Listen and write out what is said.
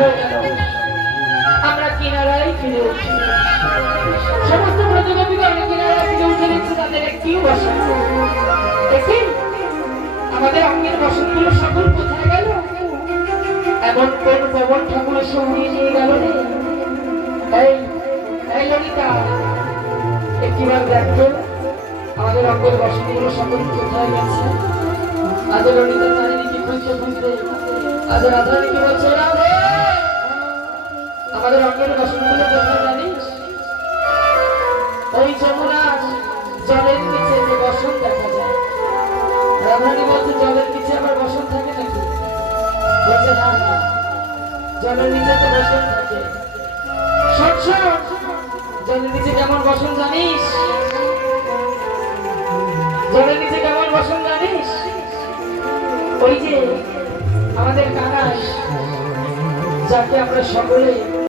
হয়ে গেল, আমরা কিনারায় ফিরে উঠি। সমস্ত ব্রজগোপীগণ কিনারায় ফিরে উঠে দেখছে তাদের একটিও বসন দেখি আমাদের অঙ্গের বসনগুলো সকল কোথায় গেল? এমন কোন পবন ঠাকুর সঙ্গে নিয়ে গেল রে? এই এই ললিতা, একটিবার দেখো আমাদের অঙ্গের বসনগুলো সকল কোথায় গেছে। আজ ললিতা চারিদিকে খুঁজতে খুঁজতে আজ রাধারানীকে বলছে, রাধে আমাদের অঙ্গের বসনগুলো কোথায় জানিস? ওই যমুনার জলের নিচে যে বসন দেখা যায়। রাধারানী বলছে, জলের নিচে আবার বসন থাকে নাকি? বলছে, না না, জলের নিচে তো বসন থাকে। শোন শোন, জলের নিচে কেমন বসন জানিস? জলের নিচে কেমন বসন জানিস? ওই যে আমাদের কানাই, যাকে আমরা সকলে